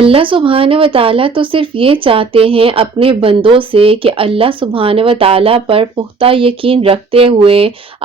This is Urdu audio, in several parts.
اللہ سبحانہ و تعالیٰ تو صرف یہ چاہتے ہیں اپنے بندوں سے کہ اللہ سبحانہ و تعالیٰ پر پختہ یقین رکھتے ہوئے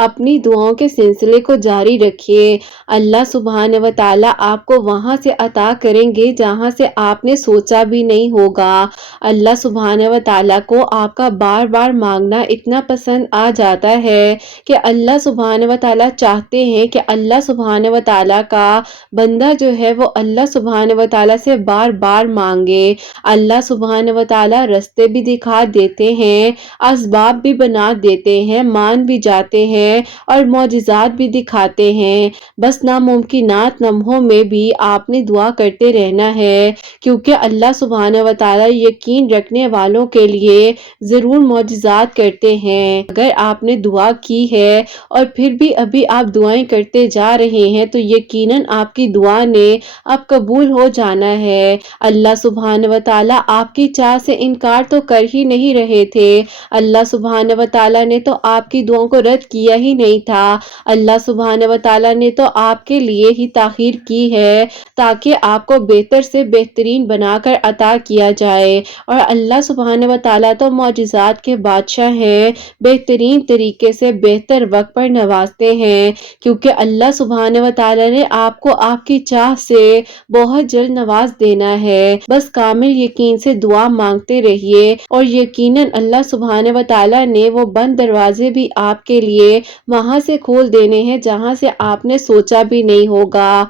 اپنی دعاؤں کے سلسلے کو جاری رکھیے۔ اللہ سبحانہ و تعالیٰ آپ کو وہاں سے عطا کریں گے جہاں سے آپ نے سوچا بھی نہیں ہوگا۔ اللہ سبحانہ و تعالیٰ کو آپ کا بار بار مانگنا اتنا پسند آ جاتا ہے کہ اللہ سبحانہ و تعالیٰ چاہتے ہیں کہ اللہ سبحانہ و تعالیٰ کا بندہ جو ہے وہ اللہ سبحانہ و تعالیٰ سے بار بار مانگے۔ اللہ سبحانہ و تعالیٰ رستے بھی دکھا دیتے ہیں، اسباب بھی بنا دیتے ہیں، مان بھی جاتے ہیں اور معجزات بھی دکھاتے ہیں۔ بس ناممکنات لمحوں میں بھی آپ نے دعا کرتے رہنا ہے، کیونکہ اللہ سبحانہ و تعالیٰ یقین رکھنے والوں کے لیے ضرور معجزات کرتے ہیں۔ اگر آپ نے دعا کی ہے اور پھر بھی ابھی آپ دعائیں کرتے جا رہے ہیں تو یقیناً آپ کی دعا نے اب قبول ہو جانا ہے۔ اللہ سبحانہ و تعالیٰ آپ کی چاہ سے انکار تو کر ہی نہیں رہے تھے، اللہ سبحانہ و تعالیٰ نے تو آپ کی دعاؤں کو رد کیا ہی نہیں تھا۔ اللہ سبحانہ و تعالیٰ نے تو آپ کے لیے ہی تاخیر کی ہے تاکہ آپ کو بہتر سے بہترین بنا کر عطا کیا جائے، اور اللہ سبحانہ و تعالیٰ تو معجزات کے بادشاہ ہیں، بہترین طریقے سے بہتر وقت پر نوازتے ہیں، کیونکہ اللہ سبحانہ و تعالیٰ نے آپ کو آپ کی چاہ سے بہت جلد نواز دینا ہے۔ بس کامل یقین سے دعا مانگتے رہیے اور یقیناً اللہ سبحانہ و تعالیٰ نے وہ بند دروازے بھی آپ کے لیے وہاں سے کھول دینے ہیں جہاں سے آپ نے سوچا بھی نہیں ہوگا۔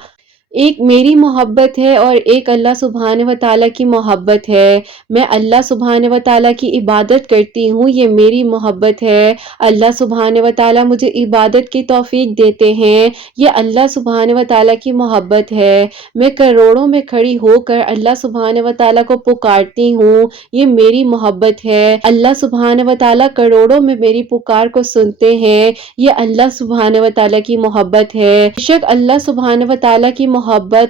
ایک میری محبت ہے اور ایک اللہ سبحانہ و تعالیٰ کی محبت ہے۔ میں اللہ سبحانہ و تعالیٰ کی عبادت کرتی ہوں، یہ میری محبت ہے۔ اللہ سبحانہ و تعالیٰ مجھے عبادت کی توفیق دیتے ہیں، یہ اللہ سبحانہ و تعالیٰ کی محبت ہے۔ میں کروڑوں میں کھڑی ہو کر اللہ سبحانہ و تعالیٰ کو پکارتی ہوں، یہ میری محبت ہے۔ اللہ سبحانہ و تعالیٰ کروڑوں میں میری پکار کو سنتے ہیں، یہ اللہ سبحانہ و تعالیٰ کی محبت ہے۔ بے شک اللہ سبحانہ و تعالیٰ کی محبت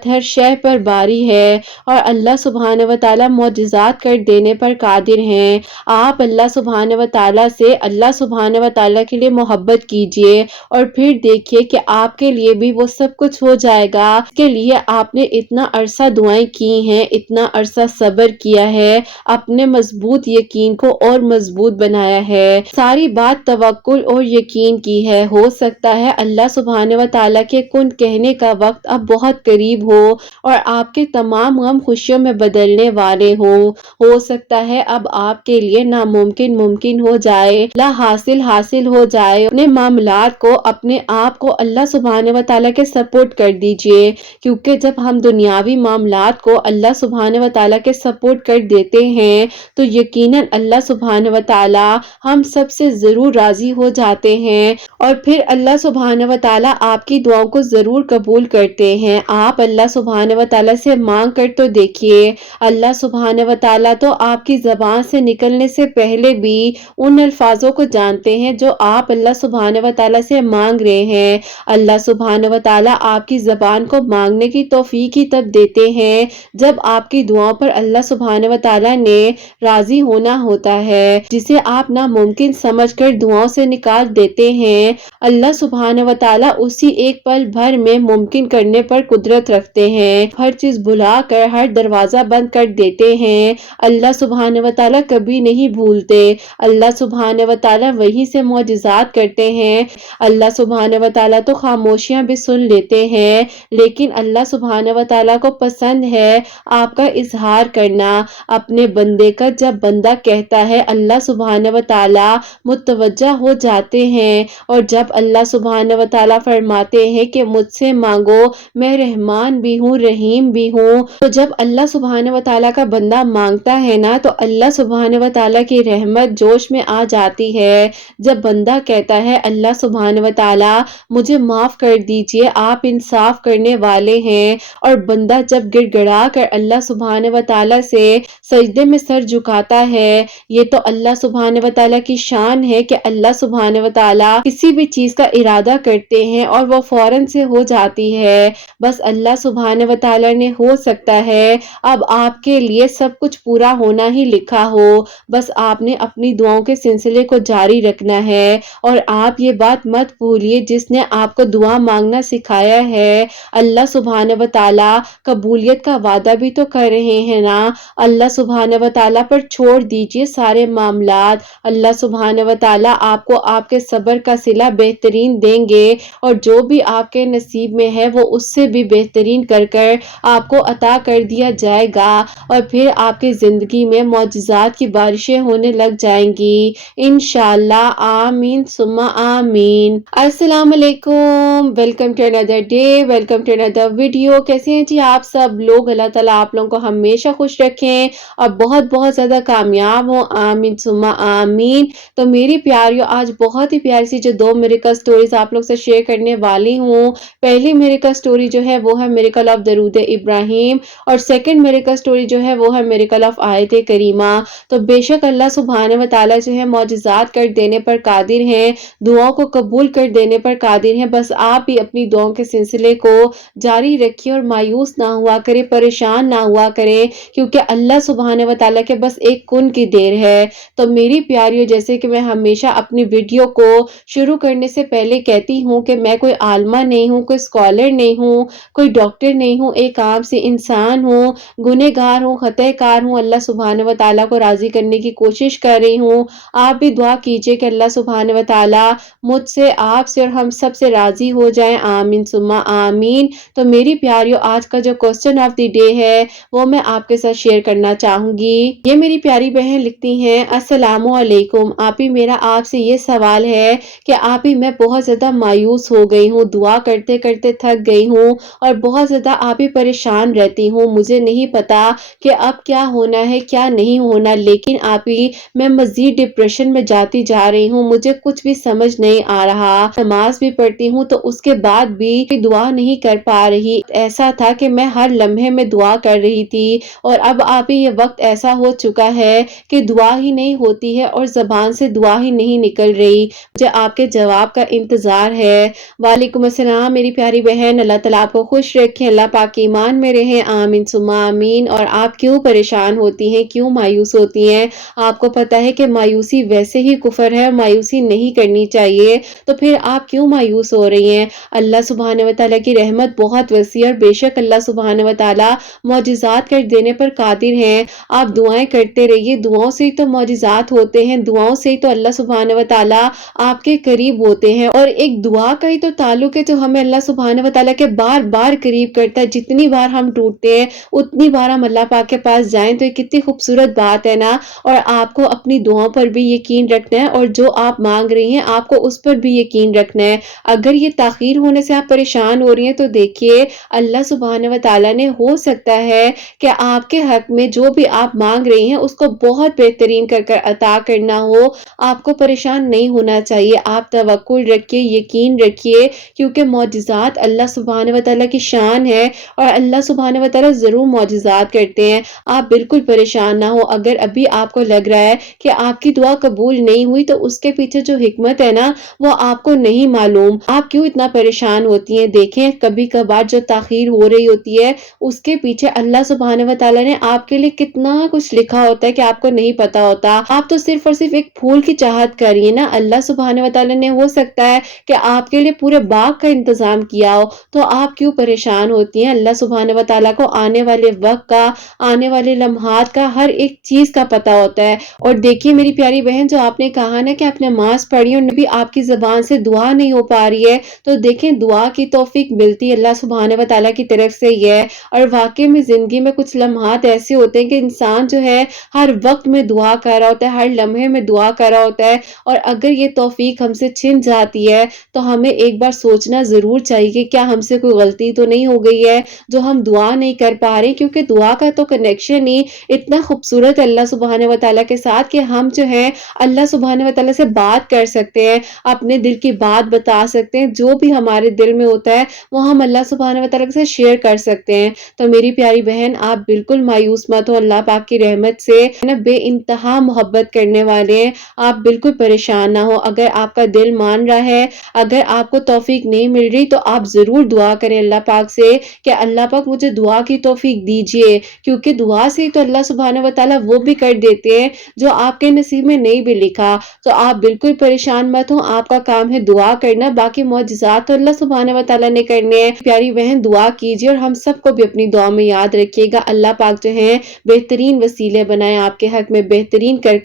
ہر شے پر باری ہے اور اللہ سبحانہ و تعالیٰ معجزات کر دینے پر قادر ہیں۔ آپ اللہ سبحانہ و تعالیٰ سے اللہ سبحانہ و تعالیٰ کے لیے محبت کیجئے اور پھر دیکھیے کہ آپ کے لیے بھی وہ سب کچھ ہو جائے گا۔ اس کے لیے آپ نے اتنا عرصہ دعائیں کی ہیں، اتنا عرصہ صبر کیا ہے، اپنے مضبوط یقین کو اور مضبوط بنایا ہے۔ ساری بات توکل اور یقین کی ہے۔ ہو سکتا ہے اللہ سبحانہ و تعالیٰ کے کن کہنے کا وقت اب بہت قریب ہو اور آپ کے تمام غم خوشیوں میں بدلنے والے ہوں۔ ہو سکتا ہے اب آپ کے لیے ناممکن ممکن ہو جائے، لا حاصل حاصل ہو جائے۔ اپنے معاملات کو، اپنے آپ کو اللہ سبحانہ و تعالیٰ کے سپورٹ کر دیجئے، کیونکہ جب ہم دنیاوی معاملات کو اللہ سبحانہ و تعالیٰ کے سپورٹ کر دیتے ہیں تو یقیناً اللہ سبحانہ و تعالیٰ ہم سب سے ضرور راضی ہو جاتے ہیں، اور پھر اللہ سبحانہ و تعالیٰ آپ کی دعاؤں کو ضرور قبول کرتے ہیں۔ آپ اللہ سبحانہ و تعالیٰ سے مانگ کر تو دیکھیے، اللہ سبحانہ و تعالیٰ تو آپ کی زبان سے نکلنے سے پہلے بھی ان الفاظوں کو جانتے ہیں جو آپ اللہ سبحانہ و تعالیٰ سے مانگ رہے ہیں۔ اللہ سبحانہ و تعالیٰ آپ کی زبان کو مانگنے کی توفیق ہی تب دیتے ہیں جب آپ کی دعاؤں پر اللہ سبحانہ و تعالیٰ نے راضی ہونا ہوتا ہے، جسے آپ ناممکن سمجھ کر دعاؤں سے نکال دیتے ہیں۔ اللہ سبحانہ و تعالیٰ اسی ایک پل بھر میں ممکن کرنے پر قدرت رکھتے ہیں، ہر چیز بھلا کر ہر دروازہ بند کر دیتے ہیں۔ اللہ سبحانہ و تعالیٰ کبھی نہیں بھولتے، اللہ سبحانہ و تعالیٰ وہیں سے معجزات کرتے ہیں۔ اللہ سبحانہ و تعالیٰ تو خاموشیاں بھی سن لیتے ہیں، لیکن اللہ سبحانہ و تعالیٰ کو پسند ہے آپ کا اظہار کرنا اپنے بندے کا۔ جب بندہ کہتا ہے اللہ سبحانہ و تعالیٰ متوجہ ہو جاتے ہیں، اور جب اللہ سبحانہ و تعالیٰ فرماتے ہیں کہ مجھ سے مانگو، میں رحمان بھی ہوں رحیم بھی ہوں، تو جب اللہ سبحانہ و تعالیٰ کا بندہ مانگتا ہے نا تو اللہ سبحانہ و تعالیٰ کی رحمت جوش میں آ جاتی ہے۔ جب بندہ کہتا ہے اللہ سبحانہ و تعالیٰ مجھے معاف کر دیجئے، آپ انصاف کرنے والے ہیں، اور بندہ جب گڑ گڑا کر اللہ سبحانہ و تعالیٰ سے سجدے میں سر جھکاتا ہے، یہ تو اللہ سبحانہ و تعالیٰ کی شان ہے کہ اللہ سبحانہ و تعالیٰ کسی بھی چیز کا ارادہ کرتے ہیں اور وہ فوراً سے ہو جاتی ہے۔ بس بس اللہ سبحانہ و تعالیٰ نے ہو سکتا ہے اب آپ کے لیے سب کچھ پورا ہونا ہی لکھا ہو، بس آپ نے اپنی دعاؤں کے سلسلے کو جاری رکھنا ہے۔ اور آپ یہ بات مت بھولیے، جس نے آپ کو دعا مانگنا سکھایا ہے اللہ سبحانہ و تعالیٰ قبولیت کا وعدہ بھی تو کر رہے ہیں نا۔ اللہ سبحانہ و تعالیٰ پر چھوڑ دیجئے سارے معاملات، اللہ سبحانہ و تعالیٰ آپ کو آپ کے صبر کا صلہ بہترین دیں گے، اور جو بھی آپ کے نصیب میں ہے وہ اس سے بھی بہترین کر کر آپ کو عطا کر دیا جائے گا، اور پھر آپ کی زندگی میں معجزات کی بارشیں ہونے لگ جائیں گی انشاءاللہ۔ آمین ثم آمین۔ السلام علیکم، welcome to another day, welcome to another video. کیسے ہیں جی آپ سب لوگ؟ اللہ تعالیٰ آپ لوگوں کو ہمیشہ خوش رکھیں اور بہت بہت زیادہ کامیاب ہوں، آمین ثم آمین۔ تو میری پیاریوں، آج بہت ہی پیاری سی جو 2 میریکل سٹوریز آپ لوگ سے شیئر کرنے والی ہوں۔ پہلی میریکل سٹوری جو ہے وہ ہے میریکل آف درود ابراہیم، اور سیکنڈ میریکل سٹوری جو ہے وہ ہے میریکل آف آیت کریمہ۔ تو بے شک اللہ سبحانہ و تعالیٰ جو ہے معجزات کر دینے پر قادر ہیں، دعاؤں کو قبول کر دینے پر قادر ہیں۔ بس آپ بھی اپنی دعاؤں کے سلسلے کو جاری رکھیے اور مایوس نہ ہوا کرے، پریشان نہ ہوا کرے، کیونکہ اللہ سبحانہ و تعالیٰ کے بس ایک کن کی دیر ہے۔ تو میری پیاریوں، جیسے کہ میں ہمیشہ اپنی ویڈیو کو شروع کرنے سے پہلے کہتی ہوں کہ میں کوئی عالمہ نہیں ہوں، کوئی اسکالر نہیں ہوں، کوئی ڈاکٹر نہیں ہوں، ایک عام سی انسان ہوں، گنہگار ہوں، خطا کار ہوں، اللہ سبحانہ و تعالیٰ کو راضی کرنے کی کوشش کر رہی ہوں۔ آپ بھی دعا کیجئے کہ اللہ سبحانہ و تعالیٰ مجھ سے، آپ سے اور ہم سب سے راضی ہو جائیں، آمین ثم آمین۔ تو میری پیاریوں، آج کا جو کوسچن آف دی ڈے ہے وہ میں آپ کے ساتھ شیئر کرنا چاہوں گی۔ یہ میری پیاری بہن لکھتی ہیں، السلام علیکم آپ ہی، میرا آپ سے یہ سوال ہے کہ آپ ہی میں بہت زیادہ مایوس ہو گئی ہوں، دعا کرتے کرتے تھک گئی ہوں اور بہت زیادہ آپ ہی پریشان رہتی ہوں۔ مجھے نہیں پتا کہ اب کیا ہونا ہے کیا نہیں ہونا، لیکن آپ ہی میں مزید ڈپریشن میں جاتی جا رہی ہوں، مجھے کچھ بھی سمجھ نہیں آ رہا۔ نماز بھی پڑھتی ہوں تو اس کے بعد بھی دعا نہیں کر پا رہی۔ ایسا تھا کہ میں ہر لمحے میں دعا کر رہی تھی، اور اب آپ ہی یہ وقت ایسا ہو چکا ہے کہ دعا ہی نہیں ہوتی ہے اور زبان سے دعا ہی نہیں نکل رہی۔ مجھے آپ کے جواب کا انتظار ہے۔ وعلیکم السلام میری پیاری بہن، اللہ تعالیٰ آپ کو خوش رکھیں، اللہ پاک ایمان میں رہیں، آمین ثم آمین۔ اور آپ کیوں پریشان ہوتی ہیں، کیوں مایوس ہوتی ہیں؟ آپ کو پتا ہے کہ مایوسی ویسے ہی کفر ہے، مایوسی نہیں کرنی چاہیے، تو پھر آپ کیوں مایوس ہو رہی ہیں؟ اللہ سبحانہ و تعالیٰ کی رحمت بہت وسیع، اور بے شک اللہ سبحانہ و تعالیٰ معجزات کر دینے پر قادر ہیں۔ آپ دعائیں کرتے رہیے، دعاؤں سے ہی تو معجزات ہوتے ہیں، دعاؤں سے ہی تو اللہ سبحانہ و تعالیٰ آپ کے قریب ہوتے ہیں، اور ایک دعا کا ہی تو تعلق ہے جو ہمیں اللہ سبحانہ و تعالیٰ کے بار بار قریب کرتا ہے۔ جتنی بار ہم ٹوٹتے ہیں اتنی بار ہم اللہ پاک کے پاس جائیں، تو یہ کتنی خوبصورت بات ہے نا۔ اور آپ کو اپنی دعاؤں پر بھی یقین رکھنا ہے، اور جو آپ مانگ رہی ہیں آپ کو اس پر بھی یقین رکھنا ہے۔ اگر یہ تاخیر ہونے سے آپ پریشان ہو رہی ہیں تو دیکھیے اللہ سبحانہ و تعالیٰ نے ہو سکتا ہے کہ آپ کے حق میں جو بھی آپ مانگ رہی ہیں اس کو بہت بہترین کر کر عطا کرنا ہو۔ آپ کو پریشان نہیں ہونا چاہیے، آپ توکل رکھیے، یقین رکھیے، کیونکہ معجزات اللہ سبحانہ و تعالیٰ کی شان ہے، اور اللہ سبحانہ و تعالیٰ ضرور معجزات کرتے ہیں۔ آپ بالکل پریشان نہ ہو۔ اگر ابھی آپ کو لگ رہا ہے کہ آپ کی دعا قبول نہیں ہوئی تو اس کے پیچھے جو حکمت ہے نا وہ آپ کو نہیں معلوم۔ آپ کیوں اتنا پریشان ہوتی ہیں؟ دیکھیں کبھی کبھار جو تاخیر ہو رہی ہوتی ہے اس کے پیچھے اللہ سبحانہ و تعالیٰ نے آپ کے لیے کتنا کچھ لکھا ہوتا ہے کہ آپ کو نہیں پتا ہوتا۔ آپ تو صرف اور صرف ایک پھول کی چاہت کر رہی ہیں نا، اللہ سبحانہ و تعالیٰ نے ہو سکتا ہے کہ آپ کے لیے پورے باغ کا انتظام کیا ہو، تو آپ کیوں پریشان ہوتی ہیں؟ اللہ سبحانہ و تعالیٰ کو آنے والے وقت کا، آنے والے لمحات کا، ہر ایک چیز کا پتہ ہوتا ہے۔ اور دیکھیے میری پیاری بہن، جو آپ نے کہا نا کہ آپ نے نماز پڑھی اور نبی آپ کی زبان سے دعا نہیں ہو پا رہی ہے، تو دیکھیں دعا کی توفیق ملتی اللہ سبحانہ و تعالیٰ کی طرف سے ہی ہے۔ اور واقعی میں زندگی میں کچھ لمحات ایسے ہوتے ہیں کہ انسان جو ہے ہر وقت میں دعا کر رہا ہوتا ہے، ہر لمحے میں دعا کر رہا ہوتا ہے، اور اگر یہ توفیق ہم سے چھن جاتی ہے تو ہمیں ایک بار سوچنا ضرور چاہیے کہ کیا ہم سے کوئی غلطی تو نہیں ہو گئی ہے جو ہم دعا نہیں کر پا رہے، کیونکہ دعا کا تو کنیکشن ہی اتنا خوبصورت ہے اللہ سبحانہ و تعالیٰ کے ساتھ کہ ہم جو ہے اللہ سبحانہ و تعالیٰ سے بات کر سکتے ہیں، اپنے دل کی بات بتا سکتے ہیں، جو بھی ہمارے دل میں ہوتا ہے وہ ہم اللہ سبحانہ و تعالیٰ سے شیئر کر سکتے ہیں۔ تو میری پیاری بہن آپ بالکل مایوس مت ہو، اللہ پاک کی رحمت سے بے انتہا محبت کرنے والے ہیں، آپ بالکل پریشان نہ ہو۔ اگر آپ کا دل مان رہا ہے، اگر آپ کو توفیق نہیں مل رہی تو آپ ضرور دعا کریں اللہ پاک سے کہ اللہ پاک مجھے دعا کی توفیق دیجیے، کیونکہ دعا سے تو اللہ سبحانہ و تعالیٰ وہ بھی کر دیتے ہیں جو آپ کے نصیب میں نہیں بھی لکھا۔ تو آپ بالکل پریشان مت ہوں، آپ کا کام ہے دعا کرنا، باقی معجزات تو اللہ سبحانہ و تعالیٰ نے کرنے ہیں۔ پیاری بہن دعا کیجیے اور ہم سب کو بھی اپنی دعا میں یاد رکھیے گا۔ اللہ پاک جو ہے بہترین وسیلے بنائیں آپ کے حق میں، بہترین کر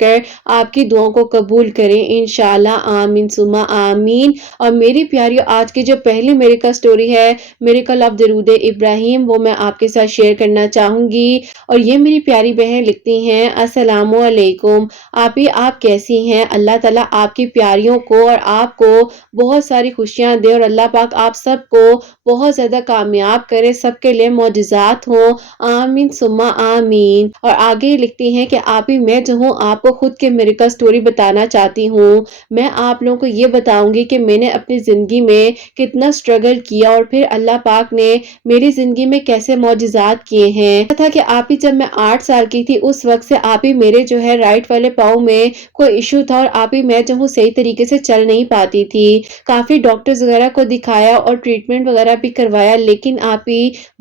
آپ کی دعاؤں کو قبول کریں انشاءاللہ، آمین ثم آمین۔ اور میری پیاریوں، آج کی جو پہلی میریکل سٹوری ہے، میریکل آف درود ابراہیم، وہ میں آپ کے ساتھ شیئر کرنا چاہوں گی۔ اور یہ میری پیاری بہن لکھتی ہیں، السلام علیکم آپ کیسی ہیں؟ اللہ تعالیٰ آپ کی پیاریوں کو اور آپ کو بہت ساری خوشیاں دے اور اللہ پاک آپ سب کو بہت زیادہ کامیاب کرے، سب کے لیے معجزات ہوں، آمین ثم آمین۔ اور آگے لکھتی ہیں کہ میں جو ہوں آپ کو خود کے میریکل سٹوری بتانا چاہتی ہوں۔ میں آپ لوگوں کو یہ بتاؤں گی کہ میں نے اپنی زندگی میں کتنا سٹرگل کیا اور پھر اللہ پاک نے میری زندگی میں کیسے معجزات کیے ہیں۔ تھا کہ جب میں 8 سال کی تھی اس وقت سے میرے جو ہے رائٹ والے پاؤں میں کوئی ایشو تھا اور میں جو ہوں صحیح طریقے سے چل نہیں پاتی تھی۔ کافی ڈاکٹرز وغیرہ کو دکھایا اور ٹریٹمنٹ وغیرہ بھی کروایا، لیکن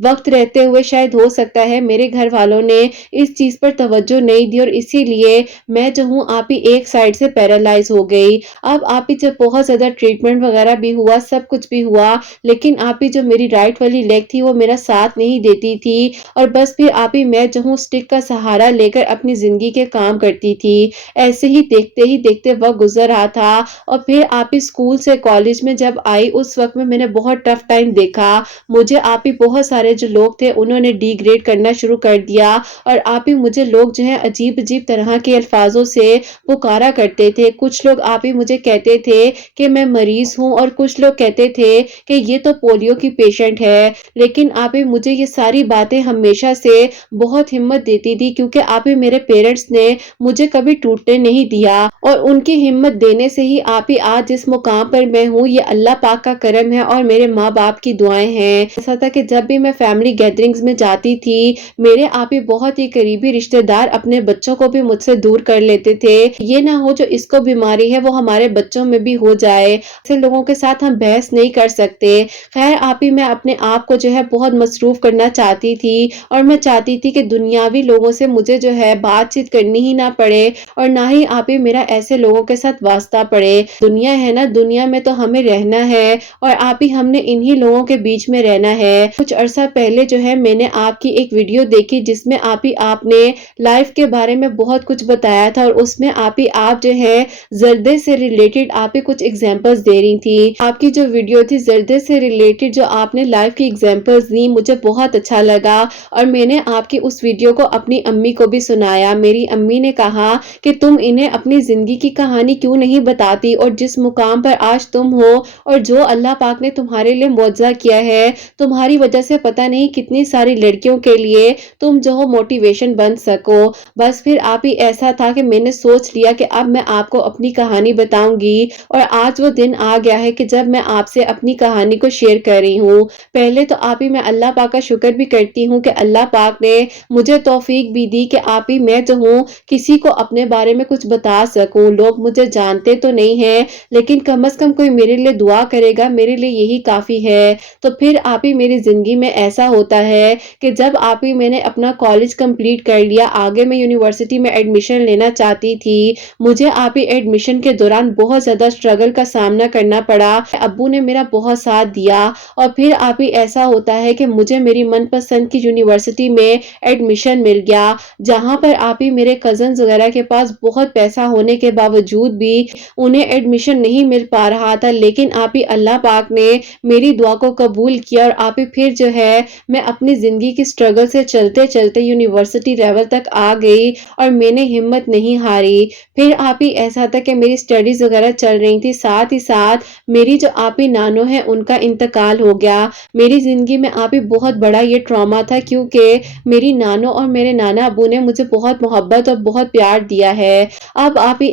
وقت رہتے ہوئے شاید ہو سکتا ہے میرے گھر والوں نے اس چیز پر توجہ نہیں دی اور اسی لیے میں جو ہوں ایک سائیڈ سے پیرالائز ہو گئی۔ اب جب بہت زیادہ ٹریٹمنٹ وغیرہ بھی ہوا، سب کچھ بھی ہوا، لیکن جو میری رائٹ والی لیگ تھی وہ میرا ساتھ نہیں دیتی تھی اور بس پھر میں جو ہوں سٹک کا سہارا لے کر اپنی زندگی کے کام کرتی تھی۔ ایسے ہی دیکھتے وقت گزر رہا تھا اور پھر اسکول سے کالج میں جب آئی اس وقت میں نے بہت ٹف ٹائم دیکھا۔ مجھے بہت سارے جو لوگ تھے انہوں نے ڈی گریڈ کرنا شروع کر دیا اور مجھے لوگ جو ہے عجیب طرح کے الفاظوں سے پکارا کرتے تھے۔ کچھ لوگ مجھے کہتے تھے کہ میں مریض ہوں اور کچھ لوگ کہتے تھے کہ یہ تو پولیو کی پیشنٹ ہے، لیکن مجھے یہ ساری باتیں ہمیشہ سے بہت ہمت دیتی تھی، کیونکہ میرے پیرنٹس نے مجھے کبھی ٹوٹنے نہیں دیا اور ان کی ہمت دینے سے ہی آج جس مقام پر میں ہوں یہ اللہ پاک کا کرم ہے اور میرے ماں باپ کی دعائیں ہیں۔ ایسا تھا کہ جب بھی میں فیملی گیدرنگز میں جاتی تھی، میرے بہت ہی قریبی رشتہ دار اپنے بچوں کو بھی مجھ سے دور کر لیتے تھے، یہ نہ ہو جو اس کو بیماری ہے وہ ہمارے بچوں میں بھی ہو جائے، ایسے لوگوں کے ساتھ ہم بحث نہیں کر سکتے۔ خیر میں اپنے آپ کو جو ہے بہت مصروف کرنا چاہتی تھی اور میں چاہتی تھی کہ دنیاوی لوگوں سے مجھے جو ہے بات چیت کرنی ہی نہ پڑے اور نہ ہی میرا ایسے لوگوں کے ساتھ واسطہ پڑے۔ دنیا ہے نا، دنیا میں تو ہمیں رہنا ہے اور ہم نے انہی لوگوں کے بیچ میں رہنا ہے۔ کچھ عرصہ پہلے جو ہے میں نے آپ کی ایک ویڈیو دیکھی جس میں آپ نے لائف کے بارے میں بہت کچھ بتایا تھا اور اس میں آپ جو ہے زردے سے ریلیٹڈ کچھ ایگزامپلز دے رہی تھی۔ آپ کی جو ویڈیو تھی زردے سے ریلیٹڈ جو آپ نے لائف کی ایگزامپلز دی، مجھے بہت اچھا لگا اور میں نے آپ کی اس ویڈیو کو اپنی امی کو بھی سنایا۔ میری امی نے کہا کہ تم انہیں اپنی زندگی کی کہانی کیوں نہیں بتاتی اور جس مقام پر آج تم ہو اور جو اللہ پاک نے تمہارے لیے معجزہ کیا ہے، تمہاری وجہ سے پتہ نہیں کتنی ساری لڑکیوں کے لیے تم جو ہو موٹیویشن بن سکو۔ بس پھر ایسا تھا کہ میں نے سوچ لیا کہ اب میں آپ کو اپنی کہانی بتاؤں گی اور آج وہ دن آ گیا ہے کہ جب میں آپ سے اپنی کہانی کو شیئر کر رہی ہوں۔ پہلے تو میں اللہ پاک کا شکر بھی کرتی ہوں کہ اللہ پاک نے مجھے توفیق بھی دی کہ میں جو ہوں کسی کو اپنے بارے میں کچھ بتا سکوں۔ لوگ مجھے جانتے تو نہیں ہیں لیکن کم از کم کوئی میرے لیے دعا کرے گا، میرے لیے یہی کافی ہے۔ تو پھر میری زندگی میں ایسا ہوتا ہے کہ جب میں نے اپنا کالج کمپلیٹ کر لیا، آگے میں یونیورسٹی میں ایڈمیشن لینا چاہتی تھی، مجھے ایڈمیشن کے دوران بہت زیادہ سٹرگل کا سامنا کرنا پڑا۔ ابو نے میرا بہت ساتھ دیا اور پھر ایسا ہوتا ہے کہ مجھے میری من پسند کی یونیورسٹی میں ایڈمیشن مل گیا، جہاں پر میرے کزنز وغیرہ کے پاس بہت پیسہ ہونے کے باوجود بھی انہیں ایڈمیشن نہیں مل پا رہا تھا، لیکن اللہ پاک نے میری دعا کو قبول کیا اور پھر جو ہے میں اپنی زندگی کی سٹرگل سے چلتے چلتے یونیورسٹی لیول تک آ گئی اور میں نے ہمت نہیں ہاری۔ پھر ایسا تھا کہ میری سٹڈیز وغیرہ چل رہی تھی، ساتھ ہی ساتھ میری جو نانو ہے ان کا انتقال ہو گیا۔ میری زندگی میں بہت بڑا یہ ٹراما تھا، کیونکہ میری نانو اور میرے نانا ابو نے مجھے بہت محبت اور بہت پیار دیا ہے۔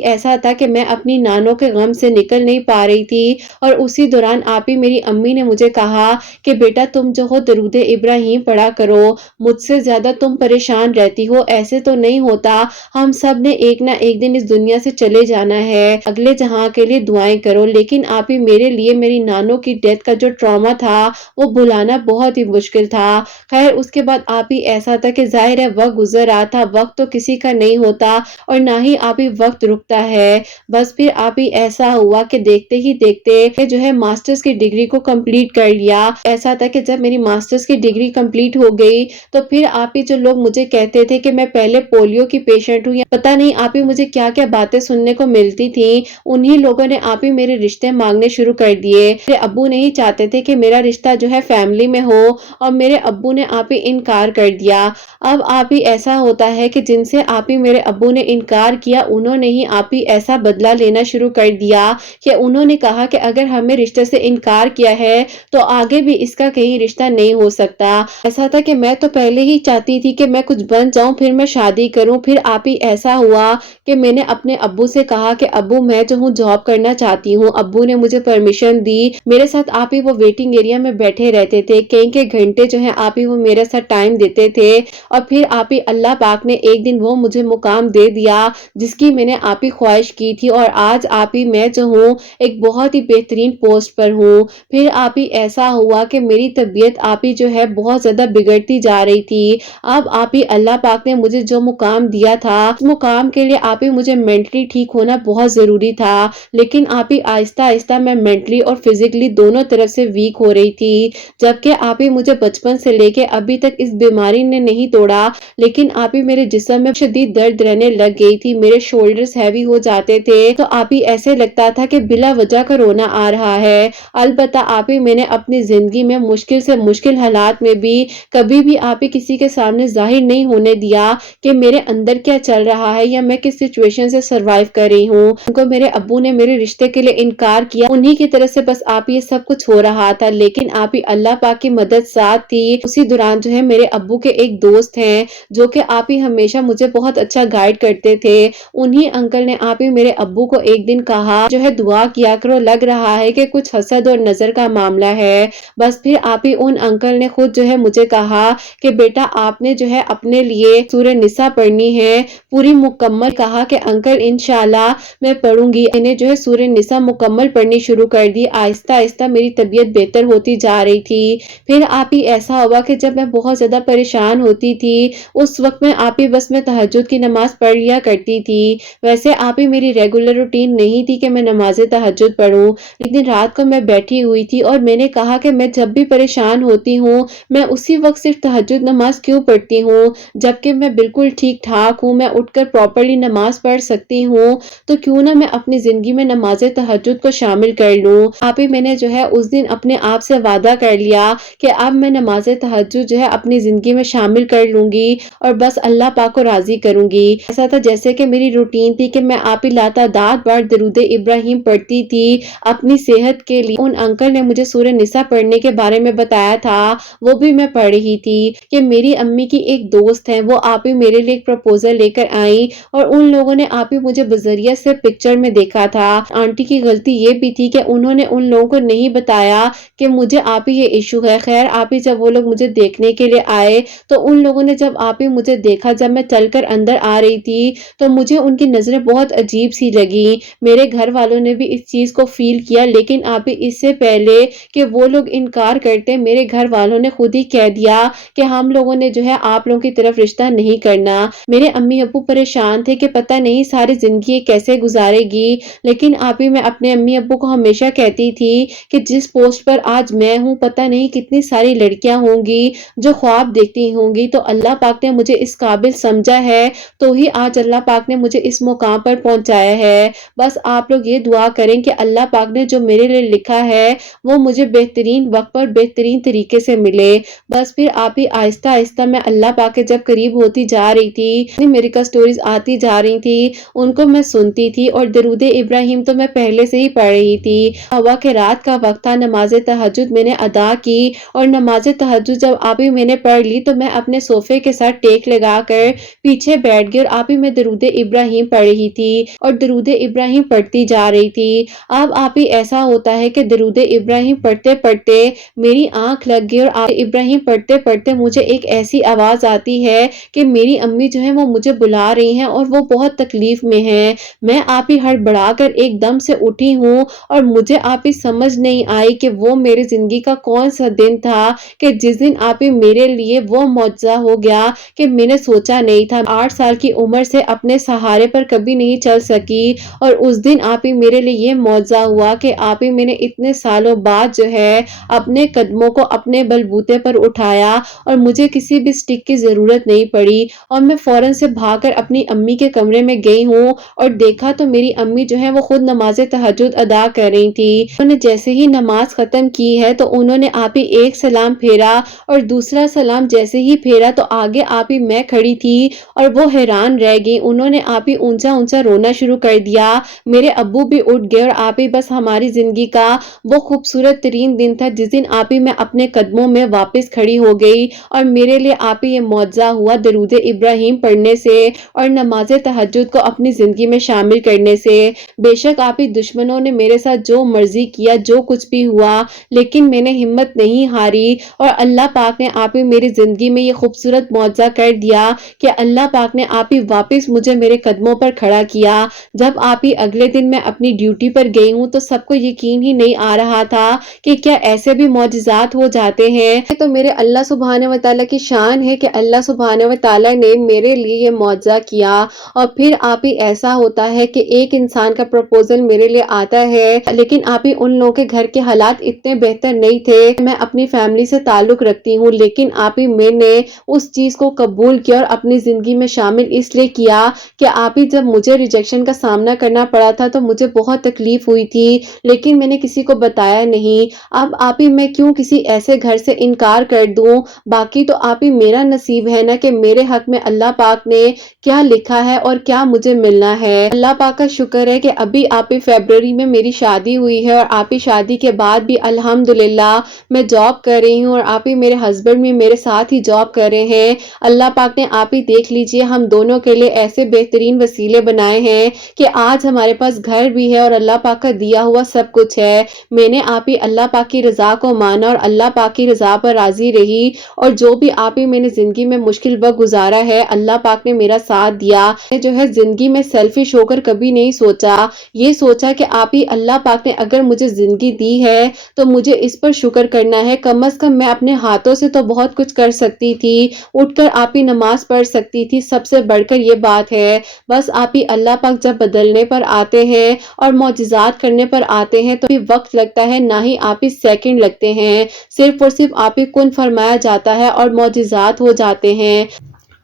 ایسا تھا کہ میں اپنی نانو کے غم سے نکل نہیں پا رہی تھی اور اسی دوران میری امی نے مجھے کہا کہ بیٹا تم جو ہو درود ابراہیم پڑھا کرو، مجھ سے زیادہ تم پریشان رہتی ہو، ایسے تو نہیں ہوتا، ہم سب نے ایک نہ ایک دن اس دنیا سے چلے جانا ہے، اگلے جہاں کے لیے دعائیں کرو۔ لیکن میرے لیے میری نانو کی ڈیتھ کا جو ٹراما تھا وہ بھلانا بہت ہی مشکل تھا۔ خیر اس کے بعد آپ ہی ایسا تھا کہ ظاہر ہے وقت گزر رہا تھا، وقت تو کسی کا نہیں ہوتا اور نہ ہی آپ ہی وقت رکتا ہے۔ بس پھر آپ ہی ایسا ہوا کہ دیکھتے ہی دیکھتے جو ہے ماسٹرز کی ڈگری کو کمپلیٹ کر لیا۔ ایسا تھا کہ جب میری ماسٹرز کی ڈگری کمپلیٹ ہو گئی تو پھر آپ ہی جو لوگ مجھے کہتے تھے کہ میں پہلے پولیو کی پیشنٹ ہوں یا پتہ نہیں آپ ہی مجھے کیا کیا باتیں سننے کو ملتی تھیں، انہی لوگوں نے آپ ہی میرے رشتے مانگنے شروع کر دیے۔ میرے ابو نہیں چاہتے تھے کہ میرا رشتہ جو ہے فیملی میں ہو اور میرے ابو نے آپ ہی انکار کر دیا۔ اب آپ ہی ایسا ہوتا ہے کہ جن سے آپ ہی میرے ابو نے انکار کیا انہوں نے ہی آپ ہی ایسا بدلہ لینا شروع کر دیا کہ انہوں نے کہا کہ اگر ہمیں رشتے سے انکار کیا ہے تو آگے بھی اس کا کہیں رشتہ نہیں ہو سکتا۔ ایسا تھا کہ میں تو پہلے ہی چاہتی تھی کہ میں کچھ بن جاؤں پھر میں شادی کروں۔ پھر آپ ہی ایسا ہوا کہ میں نے اپنے ابو سے کہا کہ ابو میں جو ہوں جاب کرنا چاہتی ہوں۔ ابو نے مجھے پرمیشن دی، میرے ساتھ آپ ہی وہ ویٹنگ ایریا میں بیٹھے رہتے تھے، کئی گھنٹے جو ہیں آپ ہی وہ میرے ساتھ ٹائم دیتے تھے اور پھر آپ ہی اللہ پاک نے ایک دن وہ مجھے مقام دے دیا جس کی میں نے آپ ہی خواہش کی تھی اور آج آپ ہی میں جو ہوں ایک بہت ہی بہترین پوسٹ پر ہوں۔ پھر آپ ہی ایسا ہوا کہ میری طبیعت آپ ہی جو ہے بہت زیادہ بگڑتی جا رہی تھی۔ اب آپ ہی اللہ پاک نے مجھے جو مقام دیا تھا اس مقام کے لیے آپ ہی مجھے مینٹلی ٹھیک ہونا بہت ضروری تھا، لیکن آپ ہی آہستہ آہستہ میں مینٹلی اور فزیکلی دونوں طرف سے ویک ہو رہی تھی، جبکہ آپ ہی مجھے بچپن سے لے کے ابھی تک اس بیماری نے نہیں توڑا، لیکن آپ ہی میرے جسم میں شدید درد رہنے لگ گئی تھی، میرے شولڈرز ہیوی ہو جاتے تھے تو آپ ہی ایسے لگتا تھا کہ بلا وجہ کا رونا آ رہا ہے۔ البتہ آپ ہی میں نے اپنی زندگی میں مشکل سے مشکل حالات میں بھی کبھی بھی آپ ہی کسی کے سامنے ظاہر نہیں ہونے دیا کہ میرے اندر کیا چل رہا ہے یا میں کس سچویشن سے سروائیو کر رہی ہوں۔ ان کو میرے ابو نے میرے رشتے کے لیے انکار کیا، انہی کی طرف سے بس آپ یہ سب کچھ ہو رہا تھا، لیکن آپ ہی اللہ پاک کی مدد ساتھ تھی۔ اسی دوران جو ہے میرے ابو کے ایک دوست ہیں جو کہ آپ ہی ہمیشہ مجھے بہت اچھا گائیڈ کرتے تھے، انہی انکل نے آپ ہی میرے ابو کو ایک دن کہا جو ہے دعا کیا کرو، لگ رہا ہے کہ کچھ حسد اور نظر کا معاملہ ہے۔ بس پھر آپ ہی ان انکل نے خود جو ہے مجھے کہا کہ بیٹا آپ نے جو ہے اپنے لیے سورہ نساء پڑھنی ہے پوری مکمل، کہا کہ انکل انشاءاللہ میں پڑھوں گی۔ میں نے جو ہے سورہ نساء مکمل پڑھنی شروع کر دی، آہستہ آہستہ میری طبیعت بہتر ہوتی جا رہی تھی۔ پھر آپ ہی ایسا ہوا کہ جب میں بہت زیادہ پریشان ہوتی تھی اس وقت میں آپ ہی بس میں تہجد کی نماز پڑھ لیا کرتی تھی۔ ویسے آپ ہی میری ریگولر روٹین نہیں تھی کہ میں نماز تہجد پڑھوں، لیکن رات کو میں بیٹھی ہوئی تھی اور میں نے کہا کہ میں جب بھی پریشان ہوتی ہوں میں اسی وقت صرف تہجد نماز کیوں پڑھتی ہوں، جبکہ میں بالکل ٹھیک ٹھاک ہوں، میں اٹھ کر پراپرلی نماز پڑھ سکتی ہوں، تو کیوں نہ میں اپنی زندگی میں نماز تہجد کو شامل کر لوں۔ آپ ہی میں نے جو ہے اس دن اپنے آپ سے وعدہ کر لیا کہ اب میں نماز تہجد جو ہے اپنی زندگی میں شامل کر لوں گی اور بس اللہ پاک کو راضی کروں گی۔ ایسا تھا جیسے کہ میری روٹین تھی کہ میں آپ ہی لاتعداد بار درود ابراہیم پڑھتی تھی اپنی صحت کے لیے۔ ان انکل نے مجھے سورہ نساء پڑھنے کے بارے میں بتایا تھا، وہ بھی میں پڑھ رہی تھی کہ میری امی کی ایک دوست ہے، وہ آپ ہی میرے لیے ایک پرپوزل لے کر آئیں اور ان لوگوں نے آپ ہی مجھے بذریعہ سے پکچر میں دیکھا تھا۔ آنٹی کی غلطی یہ بھی تھی کہ انہوں نے ان لوگوں کو نہیں بتایا کہ مجھے آپ ہی یہ ایشو ہے۔ خیر آپ ہی جب وہ لوگ مجھے دیکھنے کے لیے آئے تو ان لوگوں نے جب آپ ہی مجھے دیکھا، جب میں چل کر اندر آ رہی تھی تو مجھے ان کی نظریں بہت عجیب سی لگیں۔ میرے گھر والوں نے بھی اس چیز کو فیل کیا، لیکن آپ ہی اس سے پہلے کہ وہ لوگ انکار کرتے میرے گھر والوں نے خود ہی کہہ دیا کہ ہم لوگوں نے جو ہے آپ لوگوں کی طرف رشتہ نہیں کرنا۔ میرے امی ابو پریشان تھے کہ پتہ نہیں ساری زندگی کیسے گزارے گی، لیکن آپ ہی میں اپنے امی ابو کو ہمیشہ کہتی تھی کہ جس پوسٹ پر آج میں ہوں پتہ نہیں کتنی ساری لڑکیاں ہوں گی جو خواب دیکھتی ہوں گی، تو اللہ پاک نے مجھے اس قابل سمجھا ہے تو ہی آج اللہ پاک نے مجھے اس مقام پر پہنچایا ہے۔ بس آپ لوگ یہ دعا کریں کہ اللہ پاک نے جو میرے لیے لکھا ہے وہ مجھے بہترین وقت پر بہترین طریقے سے ملے۔ بس پھر آپ ہی آہستہ آہستہ میں اللہ پاک کے جب قریب ہوتی جا رہی تھی، میریکل سٹوریز آتی جا رہی تھی ان کو میں سنتی تھی اور درود ابراہیم تو میں پہلے سے ہی پڑھ رہی تھی۔ ہوا کہ رات کا وقت تھا، نماز تہجد میں نے ادا کی اور نماز تہجد جب آپ ہی میں نے پڑھ لی تو میں اپنے صوفے کے ساتھ ٹیک لگا کر پیچھے بیٹھ گئی اور آپ ہی میں درود ابراہیم پڑھ رہی تھی اور درود ابراہیم پڑھتی جا رہی تھی۔ اب آپ ہی ایسا ہوتا ہے کہ درود ابراہیم پڑھتے پڑھتے میری آنکھ لگ گئی اور آپ ابراہیم پڑھتے پڑھتے مجھے ایک ایسی آواز آتی ہے کہ میری امی جو ہے وہ مجھے بلا رہی ہیں اور وہ بہت تکلیف میں ہیں۔ میں آپ ہی ہڑبڑا کر ایک دم سے اٹھی ہوں اور مجھے آپ ہی سمجھ نہیں آئی کہ وہ میرے زندگی کا کون سا دن تھا کہ جس دن آپ ہی میرے لیے وہ معجزہ ہو گیا کہ میں نے سوچا نہیں تھا. 8 سال کی عمر سے اپنے سہارے پر کبھی نہیں چل سکی اور اس دن آپ ہی میرے لیے یہ معجزہ ہوا کہ آپ ہی میں نے اتنے سالوں بعد جو ہے اپنے قدموں کو اپنے بلبوتے پر اٹھایا اور مجھے کسی بھی سٹک کی ضرورت نہیں پڑی اور میں فوراً سے بھاگ کر اپنی امی کے کمرے میں گئی ہوں اور دیکھا تو میری امی جو ہے وہ خود نماز تہجد ادا کر رہی تھی. انہوں نے جیسے ہی نماز ختم کی ہے تو انہوں نے آپ ہی ایک سلام پھیرا اور دوسرا سلام جیسے ہی پھیرا تو آگے آپ ہی میں کھڑی تھی اور وہ حیران رہ گئی. انہوں نے آپ ہی اونچا اونچا رونا شروع کر دیا. میرے ابو بھی اٹھ گئے اور آپ ہی بس ہماری زندگی کا وہ خوبصورت ترین دن تھا جس دن آپ ہی میں اپنے قدموں میں واپس کھڑی ہو گئی اور میرے لیے آپ ہی یہ معجزہ ہوا درود ابراہیم پڑھنے سے اور نماز تہجد کو اپنی زندگی میں شامل کرنے سے. بے شک آپ ہی دشمنوں نے میرے ساتھ جو مرضی کیا جو کچھ بھی ہوا لیکن میں نے ہمت نہیں ہاری اور اللہ پاک نے آپ ہی میری زندگی میں یہ خوبصورت معجزہ کر دیا کہ اللہ پاک نے آپ ہی واپس مجھے میرے قدموں پر کھڑا کیا. جب آپ ہی اگلے دن میں اپنی ڈیوٹی پر گئی ہوں تو سب کو یقین ہی نہیں آ رہا تھا کہ کیا ایسے بھی معجزات ہو جاتے ہیں. تو میرے اللہ سبحانہ و تعالیٰ کی شان ہے کہ اللہ سبحانہ و تعالیٰ نے میرے لیے یہ معجزہ کیا اور پھر آپ ہی ایسا ہوتا ہے کہ ایک انسان کا پروپوزل میرے لیے آتا ہے لیکن آپ ہی ان لوگوں کے گھر کے حالات اتنے بہتر نہیں تھے. میں اپنی فیملی سے تعلق رکھتی ہوں لیکن آپ ہی میں نے اس چیز کو قبول کیا اور اپنی زندگی میں شامل اس لیے کیا کہ آپ ہی جب مجھے ریجیکشن کا سامنا کرنا پڑا تھا تو مجھے بہت تکلیف ہوئی تھی لیکن میں نے کسی کو بتایا نہیں. اب آپ ہی میں کیوں کسی ایسے گھر سے انکار کر دوں. باقی تو آپ ہی میرا نصیب ہے نا کہ میرے حق میں اللہ پاک نے کیا لکھا ہے اور کیا مجھے ملنا ہے. اللہ پاک کا شکر ہے کہ ابھی آپ ہی فیبروری میں میری شادی ہوئی ہے اور آپ ہی شادی کے بعد بھی الحمدللہ میں جاب کر رہی ہوں اور آپ ہی میرے ہسبینڈ بھی میرے ساتھ ہی جاب کر رہے ہیں. اللہ پاک نے آپ ہی دیکھ لیجئے ہم دونوں کے لیے ایسے بہترین وسیلے بنائے ہیں کہ آج ہمارے پاس گھر بھی ہے اور اللہ پاک کا دیا ہوا سب کچھ ہے. میں نے آپ ہی اللہ پاک کی رضا کو مانا اور اللہ پاک کی رضا پر راضی رہی اور جو بھی آپ ہی میں نے زندگی میں مشکل وقت گزارا ہے اللہ پاک نے میرا ساتھ دیا. میں جو ہے زندگی میں سیلفش ہو کر کبھی نہیں سوچا. یہ سوچا کہ آپ ہی اللہ پاک نے اگر مجھے زندگی دی ہے تو مجھے اس پر شکر کرنا ہے. کم از کم میں اپنے ہاتھوں سے تو بہت کچھ کر سکتی تھی. اٹھ کر آپ ہی نماز پڑھ سکتی تھی. سب سے بڑھ کر یہ بات ہے بس آپ ہی اللہ پاک جب بدلنے پر آتے ہیں اور معجزات کرنے پر آتے ہیں تو وقت لگتا ہے نہ ہی آپ ہی سیکنڈ لگتے ہیں. صرف اور صرف آپ ہی کن فرمایا جاتا ہے اور معجزات ہو جاتے ہیں.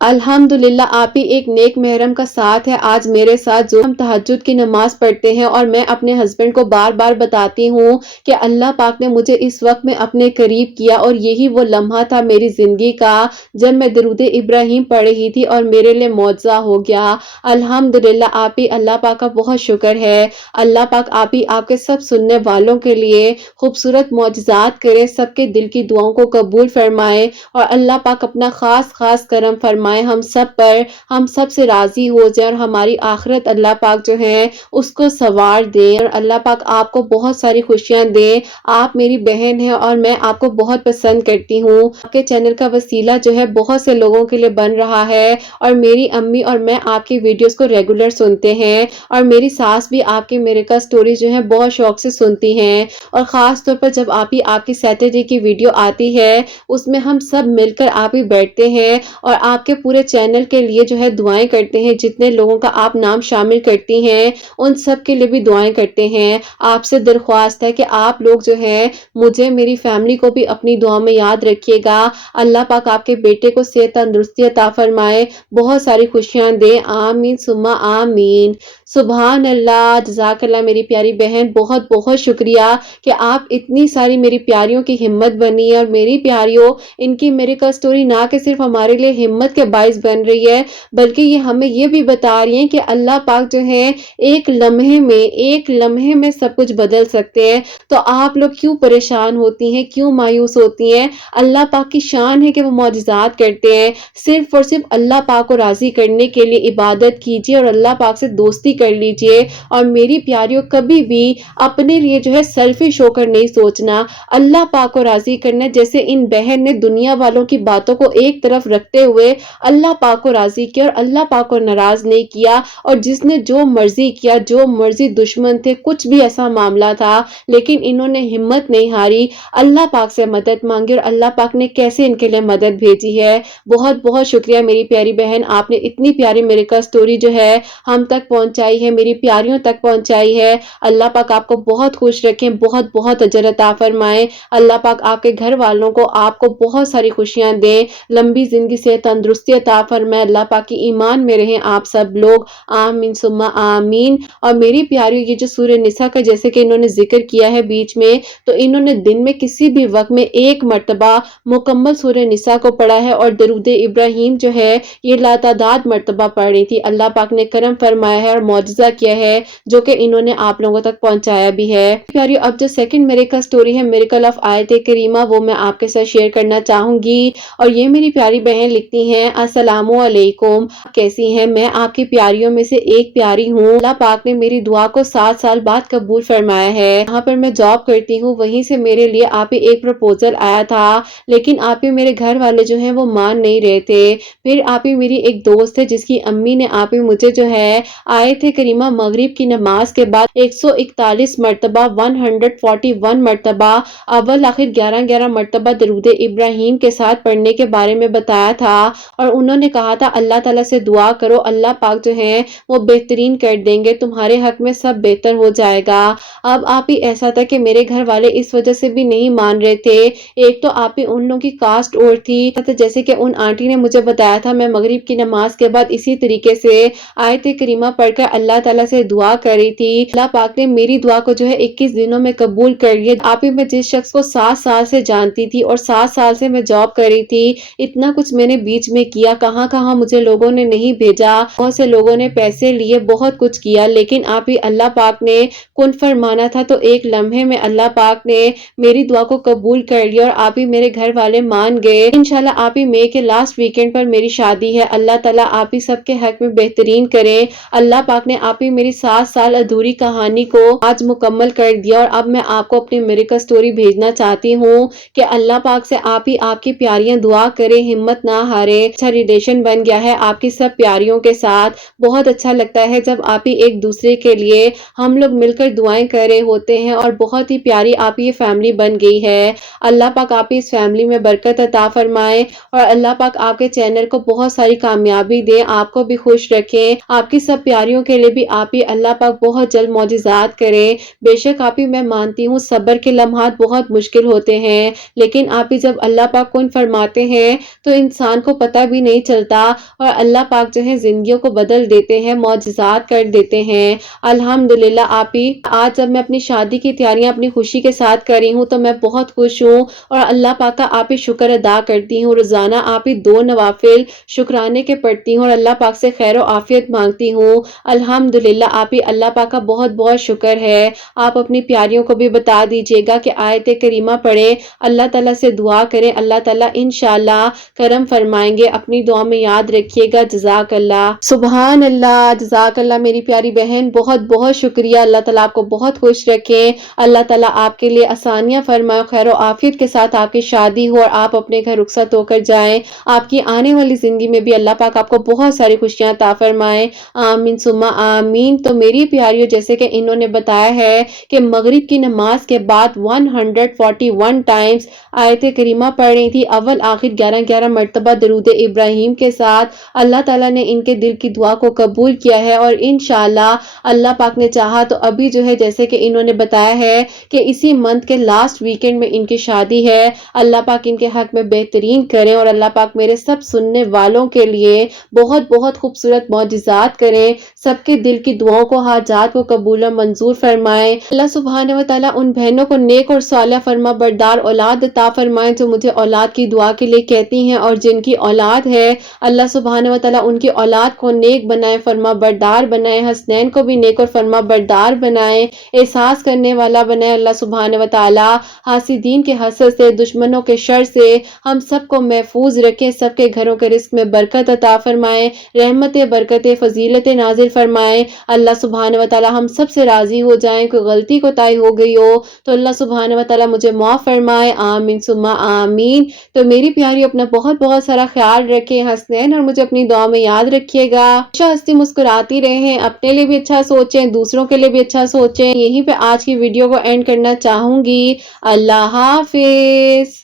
الحمدللہ آپ ہی ایک نیک محرم کا ساتھ ہے آج میرے ساتھ جو ہم تہجد کی نماز پڑھتے ہیں اور میں اپنے ہسبینڈ کو بار بار بتاتی ہوں کہ اللہ پاک نے مجھے اس وقت میں اپنے قریب کیا اور یہی وہ لمحہ تھا میری زندگی کا جب میں درود ابراہیم پڑھ رہی تھی اور میرے لیے معجزہ ہو گیا. الحمدللہ آپ ہی اللہ پاک کا بہت شکر ہے. اللہ پاک آپ ہی آپ کے سب سننے والوں کے لیے خوبصورت معجزات کرے. سب کے دل کی دعاؤں کو قبول فرمائے اور اللہ پاک اپنا خاص کرم فرمائے ہم سب پر. ہم سب سے راضی ہو جائے اور ہماری آخرت اللہ پاک جو ہے اس کو سنوار دے اور اللہ پاک آپ کو بہت ساری خوشیاں دے. آپ میری بہن ہیں اور میں آپ کو بہت پسند کرتی ہوں. آپ کے چینل کا وسیلہ جو ہے بہت سے لوگوں کے لیے بن رہا ہے اور میری امی اور میں آپ کی ویڈیوز کو ریگولر سنتے ہیں اور میری ساس بھی آپ کی میریکل سٹوری جو ہے بہت شوق سے سنتی ہیں اور خاص طور پر جب آپ کی سیٹرڈے کی ویڈیو آتی ہے اس میں ہم سب مل کر آپ ہی بیٹھتے ہیں اور آپ کے پورے چینل کے لیے جو ہے دعائیں کرتے ہیں. جتنے لوگوں کا آپ نام شامل کرتی ہیں ان سب کے لیے بھی دعائیں کرتے ہیں. آپ سے درخواست ہے کہ آپ لوگ جو ہے مجھے میری فیملی کو بھی اپنی دعا میں یاد رکھیے گا. اللہ پاک آپ کے بیٹے کو صحت تندرستی عطا فرمائے بہت ساری خوشیاں دے. آمین ثم آمین. سبحان اللہ. جزاک اللہ میری پیاری بہن. بہت بہت شکریہ کہ آپ اتنی ساری میری پیاریوں کی ہمت بنی اور میری پیاریوں ان کی میریکل سٹوری نہ کہ صرف ہمارے لیے ہمت کے باعث بن رہی ہے بلکہ یہ ہمیں یہ بھی بتا رہی ہیں کہ اللہ پاک جو ہے ایک لمحے میں سب کچھ بدل سکتے ہیں. تو آپ لوگ کیوں پریشان ہوتی ہیں, کیوں مایوس ہوتی ہیں؟ اللہ پاک کی شان ہے کہ وہ معجزات کرتے ہیں. صرف اور صرف اللہ پاک کو راضی کرنے کے لیے عبادت کیجیے اور اللہ پاک سے دوستی کر لیجئے، اور میری پیاریوں کبھی بھی اپنے لیے جو ہے سیلفش ہو کر نہیں سوچنا، اللہ پاک کو راضی کرنا، جیسے ان بہن نے دنیا والوں کی باتوں کو ایک طرف رکھتے ہوئے اللہ پاک کو راضی کیا اور اللہ پاک کو ناراض نہیں کیا، اور جس نے جو مرضی کیا، جو مرضی دشمن تھے، کچھ بھی ایسا معاملہ تھا، لیکن انہوں نے ہمت نہیں ہاری، اللہ پاک سے مدد مانگی، اور اللہ پاک نے کیسے ان کے لیے مدد بھیجی ہے۔ بہت بہت شکریہ میری پیاری بہن، آپ نے اتنی پیاری میریکل سٹوری جو ہے ہم تک پہنچائی ہے، میری پیاریوں تک پہنچائی ہے۔ اللہ پاک آپ کو بہت خوش رکھیں، بہت بہت اجر عطا فرمائے۔ اللہ پاک آپ کے گھر والوں کو، آپ کو بہت ساری خوشیاں دے، لمبی زندگی سے تندرستی عطا فرمائے، اللہ پاک کی ایمان میں رہیں آپ سب لوگ، آمین ثم آمین۔ اور میری پیاریوں، یہ جو سورہ نساء کا جیسے کہ انہوں نے ذکر کیا ہے بیچ میں، تو انہوں نے دن میں کسی بھی وقت میں ایک مرتبہ مکمل سورہ نساء کو پڑھا ہے، اور درود ابراہیم جو ہے یہ لاتعداد مرتبہ پڑھی تھی۔ اللہ پاک نے کرم فرمایا ہے اور معجزہ کیا ہے، جو کہ انہوں نے آپ لوگوں تک پہنچایا بھی ہے۔ پیاریو، اب جو سیکنڈ میریکل سٹوری ہے، میریکل آف آیت کریمہ، وہ میں آپ کے ساتھ شیئر کرنا چاہوں گی۔ اور یہ میری پیاری بہن لکھتی ہیں، السلام علیکم، کیسی ہیں؟ میں آپ کی پیاریوں میں سے ایک پیاری ہوں۔ اللہ پاک نے میری دعا کو 7 سال بعد قبول فرمایا ہے۔ یہاں پر میں جاب کرتی ہوں، وہیں سے میرے لیے آپ ہی ایک پروپوزل آیا تھا، لیکن آپ ہی میرے گھر والے جو ہیں وہ مان نہیں رہے تھے۔ پھر آپ ہی میری ایک دوست ہے جس کی امی نے آپ ہی مجھے جو ہے آیت کریمہ مغرب کی نماز کے بعد 141 مرتبہ 141 مرتبہ اول آخر 11 مرتبہ درود ابراہیم کے ساتھ پڑھنے کے بارے میں بتایا تھا، اور انہوں نے کہا تھا اللہ تعالیٰ سے دعا کرو، اللہ پاک جو ہے وہ بہترین کر دیں گے، تمہارے حق میں سب بہتر ہو جائے گا۔ اب آپ ہی ایسا تھا کہ میرے گھر والے اس وجہ سے بھی نہیں مان رہے تھے، ایک تو آپ ہی ان لوگوں کی کاسٹ اور تھی، جیسے کہ ان آنٹی نے مجھے بتایا تھا میں مغرب کی نماز کے بعد اسی طریقے سے آیت کریمہ پڑھ کر اللہ تعالیٰ سے دعا کری تھی، اللہ پاک نے میری دعا کو جو ہے 21 دنوں میں قبول کر لیا۔ آپ ہی میں جس شخص کو 7 سال سے جانتی تھی اور 7 سال سے میں جاب کر رہی تھی، اتنا کچھ میں نے بیچ میں کیا، کہاں کہاں مجھے لوگوں نے نہیں بھیجا، بہت سے لوگوں نے پیسے لیے، بہت کچھ کیا، لیکن آپ ہی اللہ پاک نے کن فرمانا تھا تو ایک لمحے میں اللہ پاک نے میری دعا کو قبول کر لیا، اور آپ ہی میرے گھر والے مان گئے۔ انشاءاللہ آپ ہی مئی کے لاسٹ ویکنڈ پر میری شادی ہے، اللہ تعالیٰ آپ ہی سب کے حق میں بہترین کرے۔ اللہ پاک نے آپ ہی میری 7 سال ادھوری کہانی کو آج مکمل کر دیا، اور اب میں آپ کو اپنی میریکل سٹوری بھیجنا چاہتی ہوں کہ اللہ پاک سے آپ ہی آپ کی پیاریاں دعا کرے، ہمت نہ ہارے۔ اچھا ریلیشن بن گیا ہے آپ کی سب پیاریوں کے ساتھ، بہت اچھا لگتا ہے جب آپ ہی ایک دوسرے کے لیے ہم لوگ مل کر دعائیں کر رہے ہوتے ہیں، اور بہت ہی پیاری آپ یہ فیملی بن گئی ہے۔ اللہ پاک آپ ہی اس فیملی میں برکت عطا فرمائے، اور اللہ پاک آپ کے چینل کو بہت ساری کامیابی دے، آپ کو بھی خوش رکھیں، آپ کی سب پیاریوں کے لیے بھی آپ ہی اللہ پاک بہت جلد معجزات کرے۔ بے شک آپ ہی میں مانتی ہوں صبر کے لمحات بہت مشکل ہوتے ہیں، لیکن آپ ہی جب اللہ پاک کن فرماتے ہیں تو انسان کو پتہ بھی نہیں چلتا، اور اللہ پاک جو ہے زندگیوں کو بدل دیتے ہیں، معجزات کر دیتے ہیں۔ الحمدللہ آپ ہی آج جب میں اپنی شادی کی تیاریاں اپنی خوشی کے ساتھ کر رہی ہوں تو میں بہت خوش ہوں، اور اللہ پاک کا آپ ہی شکر ادا کرتی ہوں۔ روزانہ آپ ہی 2 نوافل شکرانے کے پڑھتی ہوں، اور اللہ پاک سے خیر و عافیت مانگتی ہوں۔ الحمدللہ آپ ہی اللہ پاک کا بہت بہت شکر ہے۔ آپ اپنی پیاریوں کو بھی بتا دیجئے گا کہ آیت کریمہ پڑھے، اللہ تعالیٰ سے دعا کریں، اللہ تعالیٰ انشاءاللہ کرم فرمائیں گے۔ اپنی دعا میں یاد رکھیے گا۔ جزاک اللہ، سبحان اللہ، جزاک اللہ میری پیاری بہن، بہت بہت شکریہ۔ اللہ تعالیٰ آپ کو بہت خوش رکھے، اللہ تعالیٰ آپ کے لیے آسانیاں فرمائے، خیر و عافیت کے ساتھ آپ کی شادی ہو اور آپ اپنے گھر رخصت ہو کر جائیں۔ آپ کی آنے والی زندگی میں بھی اللہ پاک آپ کو بہت ساری خوشیاں عطا فرمائے، آمین ثم آمین۔ تو میری پیاریوں، جیسے کہ انہوں نے بتایا ہے کہ مغرب کی نماز کے بعد 141 ٹائمز آیت کریمہ پڑھ رہی تھی، اول آخر 11 مرتبہ درود ابراہیم کے ساتھ۔ اللہ تعالیٰ نے ان کے دل کی دعا کو قبول کیا ہے، اور انشاءاللہ اللہ پاک نے چاہا تو ابھی جو ہے جیسے کہ انہوں نے بتایا ہے کہ اسی منتھ کے لاسٹ ویکنڈ میں ان کی شادی ہے۔ اللہ پاک ان کے حق میں بہترین کریں، اور اللہ پاک میرے سب سننے والوں کے لیے بہت بہت خوبصورت معجزات کریں، سب کے دل کی دعاؤں کو، حاجات کو قبول و منظور فرمائے۔ اللہ سبحانہ و تعالیٰ ان بہنوں کو نیک اور صالح فرما بردار اولاد عطا فرمائے جو مجھے اولاد کی دعا کے لیے کہتی ہیں، اور جن کی اولاد ہے اللہ سبحانہ و تعالیٰ ان کی اولاد کو نیک بنائے، فرما بردار بنائے، حسنین کو بھی نیک اور فرما بردار بنائے، احساس کرنے والا بنائے۔ اللہ سبحانہ و تعالیٰ حاسدین کے حسد سے، دشمنوں کے شر سے ہم سب کو محفوظ رکھیں، سب کے گھروں کے رزق میں برکت عطا فرمائے، رحمت برکت فضیلت نازل فرمائے۔ فرمائیں، اللہ سبحانہ و تعالی ہم سب سے راضی ہو جائیں، کوئی غلطی کوتاہی ہو گئی ہو تو اللہ سبحانہ و تعالی مجھے معاف فرمائے، آمین ثم آمین۔ تو میری پیاری اپنا بہت بہت سارا خیال رکھیں حسنین، اور مجھے اپنی دعا میں یاد رکھیے گا، ہمیشہ ہنستی مسکراتی رہیں، اپنے لیے بھی اچھا سوچیں، دوسروں کے لیے بھی اچھا سوچیں۔ یہیں پہ آج کی ویڈیو کو اینڈ کرنا چاہوں گی۔ اللہ حافظ۔